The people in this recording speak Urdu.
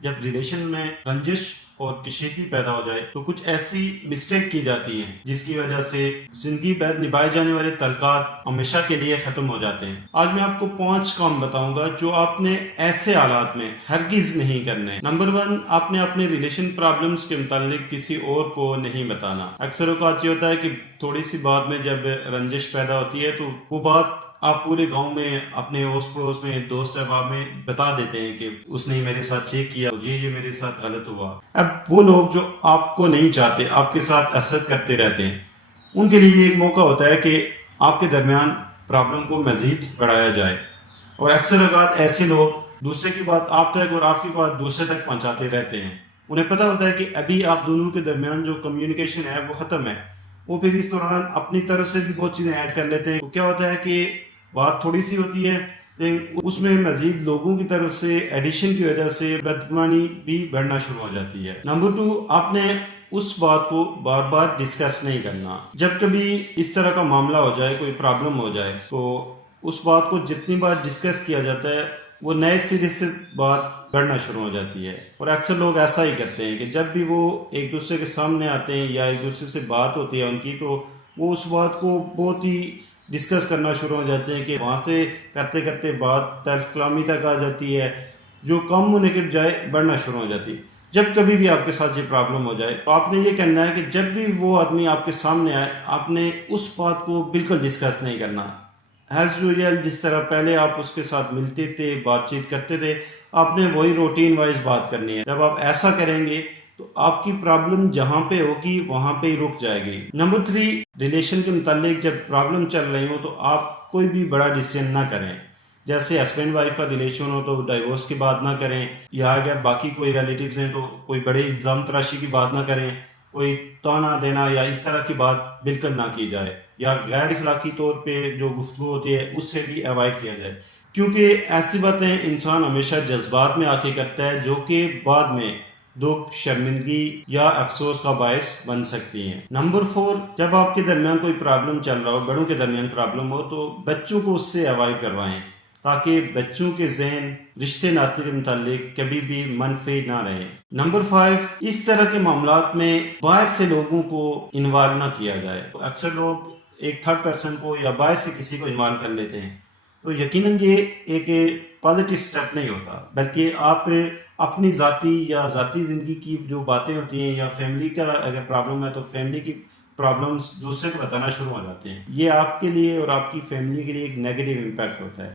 جب ریلیشن میں رنجش اور کشیدگی پیدا ہو جائے تو کچھ ایسی مسٹیک کی جاتی ہیں جس کی وجہ سے زندگی بھر نبھائے جانے والے تعلقات ہمیشہ کے لیے ختم ہو جاتے ہیں۔ آج میں آپ کو 5 کام بتاؤں گا جو آپ نے ایسے حالات میں ہرگز نہیں کرنے۔ نمبر 1، آپ نے اپنے ریلیشن پرابلمز کے متعلق کسی اور کو نہیں بتانا۔ اکثر اوقات یہ ہوتا ہے کہ تھوڑی سی بات میں جب رنجش پیدا ہوتی ہے تو وہ بات آپ پورے گاؤں میں، اپنے اوس پڑوس میں، دوست احباب میں بتا دیتے ہیں کہ اس نے میرے ساتھ یہ کیا، یہ میرے ساتھ غلط ہوا۔ اب وہ لوگ جو آپ کو نہیں چاہتے، آپ کے ساتھ حسد کرتے رہتے ہیں، ان کے لیے ایک موقع ہوتا ہے کہ آپ کے درمیان پرابلم کو مزید بڑھایا جائے۔ اور اکثر اوقات ایسے لوگ دوسرے کی بات آپ تک اور آپ کی بات دوسرے تک پہنچاتے رہتے ہیں۔ انہیں پتہ ہوتا ہے کہ ابھی آپ دونوں کے درمیان جو کمیونیکیشن ہے وہ ختم ہے، وہ پھر اس دوران اپنی طرف سے بھی بہت چیزیں ایڈ کر لیتے ہیں۔ تو کیا ہوتا ہے کہ بات تھوڑی سی ہوتی ہے لیکن اس میں مزید لوگوں کی طرف سے ایڈیشن کی وجہ سے بدگمانی بھی بڑھنا شروع ہو جاتی ہے۔ نمبر 2، آپ نے اس بات کو بار بار ڈسکس نہیں کرنا۔ جب کبھی اس طرح کا معاملہ ہو جائے، کوئی پرابلم ہو جائے، تو اس بات کو جتنی بار ڈسکس کیا جاتا ہے وہ نئے سرے سے بات بڑھنا شروع ہو جاتی ہے۔ اور اکثر لوگ ایسا ہی کرتے ہیں کہ جب بھی وہ ایک دوسرے کے سامنے آتے ہیں یا ایک دوسرے سے بات ہوتی ہے ان کی، تو وہ اس بات کو بہت ہی ڈسکس کرنا شروع ہو جاتے ہیں کہ وہاں سے کرتے کرتے بات تلخ کلامی تک آ جاتی ہے، جو کم ہونے کے بجائے بڑھنا شروع ہو جاتی ہے۔ جب کبھی بھی آپ کے ساتھ یہ پرابلم ہو جائے تو آپ نے یہ کرنا ہے کہ جب بھی وہ آدمی آپ کے سامنے آئے، آپ نے اس بات کو بالکل ڈسکس نہیں کرنا۔ ایز یوزول جس طرح پہلے آپ اس کے ساتھ ملتے تھے، بات چیت کرتے تھے، آپ نے وہی روٹین وائز بات کرنی ہے۔ جب آپ ایسا کریں گے تو آپ کی پرابلم جہاں پہ ہوگی وہاں پہ ہی رک جائے گی۔ نمبر 3، ریلیشن کے متعلق جب پرابلم چل رہی ہو تو آپ کوئی بھی بڑا ڈیسیژن نہ کریں۔ جیسے ہسبینڈ وائف کا ریلیشن ہو تو ڈائیورس کی بات نہ کریں، یا اگر باقی کوئی ریلیٹیوز ہیں تو کوئی بڑے الزام تراشی کی بات نہ کریں، کوئی تانا دینا یا اس طرح کی بات بالکل نہ کی جائے، یا غیر اخلاقی طور پہ جو گفتگو ہوتی ہے اس سے بھی اوائڈ کیا جائے، کیونکہ ایسی باتیں انسان ہمیشہ جذبات میں آ کے کرتا ہے جو کہ بعد میں دکھ، شرمندگی یا افسوس کا باعث بن سکتی ہیں۔ نمبر 4، جب آپ کے درمیان کوئی پرابلم چل رہا ہو، بڑوں کے درمیان پرابلم ہو، تو بچوں کو اس سے اوائڈ کروائیں تاکہ بچوں کے ذہن رشتے ناطے کے متعلق کبھی بھی منفی نہ رہیں۔ نمبر 5، اس طرح کے معاملات میں باہر سے لوگوں کو انوالو نہ کیا جائے۔ تو اکثر لوگ ایک تھرڈ پرسن کو یا باہر سے کسی کو انوالو کر لیتے ہیں، تو یقیناً یہ ایک پازیٹیو سٹیپ نہیں ہوتا، بلکہ آپ اپنی ذاتی زندگی کی جو باتیں ہوتی ہیں یا فیملی کا اگر پرابلم ہے تو فیملی کی پرابلمز دوسرے کو بتانا شروع ہو جاتے ہیں۔ یہ آپ کے لیے اور آپ کی فیملی کے لیے ایک نیگیٹو امپیکٹ ہوتا ہے۔